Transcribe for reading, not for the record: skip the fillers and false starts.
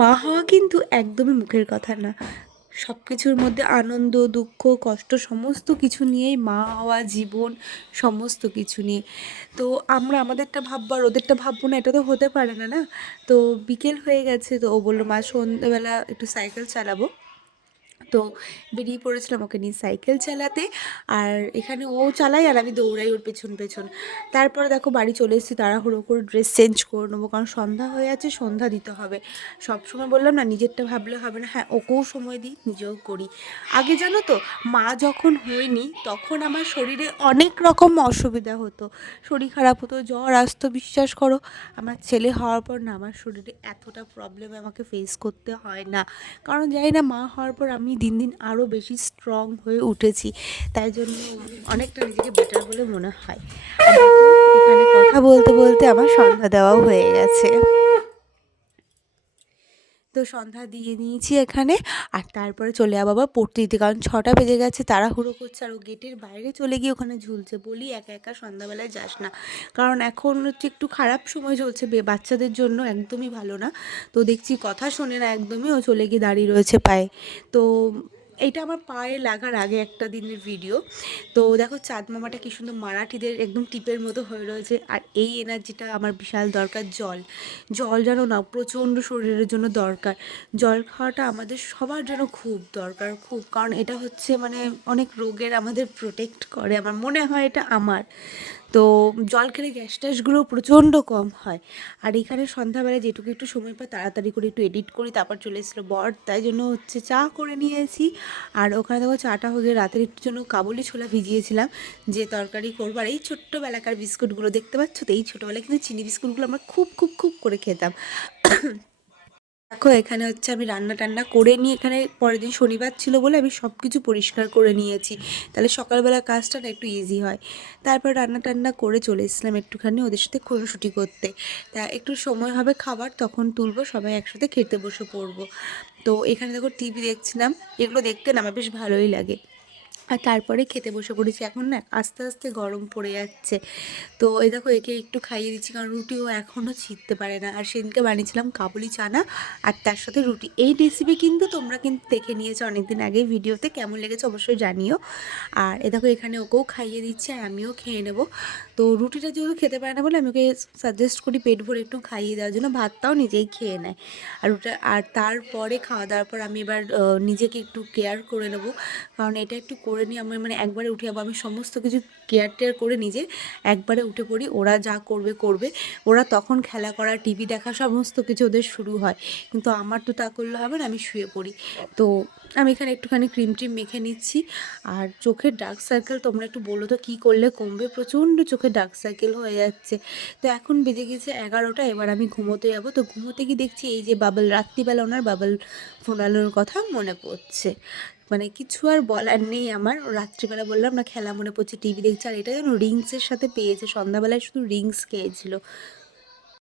মা হওয়া কিন্তু একদমই মুখের কথা না। সব কিছুর মধ্যে আনন্দ, দুঃখ, কষ্ট সমস্ত কিছু নিয়েই মা হওয়া, জীবন সমস্ত কিছু নিয়ে। তো আমরা আমাদেরটা ভাববো আর ওদেরটা ভাববো না, এটা তো হতে পারে না, না? তো বিকেল হয়ে গেছে, তো ও বলল, "মা সন্ধ্যেবেলা একটু সাইকেল চালাবো।" তো বেরিয়ে পড়েছিলাম ওকে নিয়ে সাইকেল চালাতে। আর এখানে ও চালায় আর আমি দৌড়াই ওর পেছন পেছন। তারপরে দেখো বাড়ি চলে এসেছি, তাড়াহুড়ো করে ড্রেস চেঞ্জ করে নেবো, কারণ সন্ধ্যা হয়ে আছে, সন্ধ্যা দিতে হবে। সবসময় বললাম না, নিজেরটা ভাবলে হবে না। হ্যাঁ, ওকেও সময় দিই, নিজেও করি। আগে জানো তো, মা যখন হইনি তখন আমার শরীরে অনেক রকম অসুবিধা হতো, শরীর খারাপ হতো, জ্বর আসতো। বিশ্বাস করো, আমার ছেলে হওয়ার পর না আমার শরীরে এতটা প্রবলেম আমাকে ফেস করতে হয় না। কারণ জানি না, মা হওয়ার পর আমি দিন দিন আরও বেশি স্ট্রং হয়ে উঠেছি, তাই জন্য অনেকটা নিজেকে বেটার বলে মনে হয়। আর দেখো, এখানে কথা বলতে বলতে আমার সন্ধ্যা দেওয়াও হয়ে গেছে। তো সন্ধ্যা দিয়ে নিয়েছি এখানে। আর তারপরে চলে যাবো আবার পড়তে দিতে, কারণ 6টা বেজে গেছে, তাড়াহুড়ো করছে। আর ও গেটের বাইরে চলে গিয়ে ওখানে ঝুলছে। বলি, একা একা সন্ধ্যাবেলায় যাস না, কারণ এখন হচ্ছে একটু খারাপ সময় চলছে বাচ্চাদের জন্য, একদমই ভালো না। তো দেখছি কথা শোনে না একদমই, ও চলে গিয়ে দাঁড়িয়ে রয়েছে পায়ে। তো এইটা আমার পায়ে লাগার আগে একটা দিনের ভিডিও। তো দেখো, চাঁদ মামাটা কি সুন্দর মারাঠিদের একদম টিপের মতো হয়ে রয়েছে। আর এই এনার্জিটা আমার বিশাল দরকার। জল, জল জানো না, প্রচণ্ড শরীরের জন্য দরকার। জল খাওয়াটা আমাদের সবার জন্য খুব দরকার, খুব। কারণ এটা হচ্ছে মানে অনেক রোগের আমাদের প্রোটেক্ট করে, আমার মনে হয় এটা আমার। তো জল খেলে গ্যাস ট্যাসগুলো প্রচণ্ড কম হয়। আর এখানে সন্ধ্যাবেলায় যেটুকু একটু সময় পাই, তাড়াতাড়ি করে একটু এডিট করি, তারপর চলে এসেছিলো বর, তাই জন্য হচ্ছে চা করে নিয়েছি। আর ওখানে দেখো চাটা হয়ে রাতের একটু জন্য কাবুলি ছোলা ভিজিয়েছিলাম, যে তরকারি করবো। আর এই ছোট্টবেলাকার বিস্কুটগুলো দেখতে পাচ্ছ তো, এই ছোটোবেলায় কিন্তু চিনি বিস্কুটগুলো আমরা খুব খুব খুব করে খেতাম। দেখো, এখানে হচ্ছে আমি রান্না টান্না করে নিয়ে, এখানে পরের দিন শনিবার ছিল বলে আমি সব কিছু পরিষ্কার করে নিয়েছি, তাহলে সকালবেলা কাজটা না একটু ইজি হয়। তারপর রান্না টান্না করে চলে এসেছিলাম একটুখানি ওদের সাথে খুনসুটি করতে। তা একটু সময় হবে খাবার, তখন তুলবো, সবাই একসাথে খেতে বসে পড়বো। তো এখানে দেখো টিভি দেখছিলাম, এগুলো দেখতে না আমার বেশ ভালোই লাগে। আর তারপরে খেতে বসে পড়েছি। এখন না আস্তে আস্তে গরম পড়ে যাচ্ছে, তো এই দেখো একে একটু খাইয়ে দিচ্ছি, কারণ রুটিও এখনও ছিঁড়তে পারে না। আর সেদিনকে বানিয়েছিলাম কাবুলি চানা আর তার সাথে রুটি। এই রেসিপি কিন্তু তোমরা কিন্তু দেখে নিয়েছো অনেকদিন আগেই ভিডিওতে, কেমন লেগেছে অবশ্যই জানিও। আর এ দেখো এখানে ওকেও খাইয়ে দিচ্ছি আর আমিও খেয়ে নেবো। তো রুটিটা যেহেতু খেতে পারে না বলে আমি ওকে সাজেস্ট করি পেট ভরে একটু খাইয়ে দেওয়ার জন্য, ভাতটাও নিজেই খেয়ে নেয়। আর ওটা, আর তারপরে খাওয়া দাওয়ার পর আমি এবার নিজেকে একটু কেয়ার করে নেবো, কারণ এটা একটু করে নিই। আমি মানে একবারে উঠে যাবো, আমি সমস্ত কিছু কেয়ার টেয়ার করে নিজে একবারে উঠে পড়ি। ওরা যা করবে করবে, ওরা তখন খেলা করা, টিভি দেখা সমস্ত কিছু ওদের শুরু হয়। কিন্তু আমার তো তা করলে হবে না, আমি শুয়ে পড়ি। তো আমি এখানে একটুখানি ক্রিম ট্রিম মেখে নিচ্ছি। আর চোখের ডার্ক সার্কেল তোমরা একটু বলো তো কী করলে কমবে, প্রচণ্ড চোখে ডার্ক সার্কেল হয়ে যাচ্ছে। তো এখন বেজে গেছে 11টা, এবার আমি ঘুমোতে যাবো। তো ঘুমোতে গিয়ে দেখছি এই যে বাবল, রাত্রিবেলা ওনার বাবল ফোনানোর কথা মনে পড়ছে। মানে কিছু আর বলার নেই আমার। রাত্রিবেলা বললাম না খেলা মনে পড়ছে, টিভি দেখছে। আর এটা যেন রিংসের সাথে পেয়েছে, সন্ধ্যাবেলায় শুধু রিংস খেয়েছিল।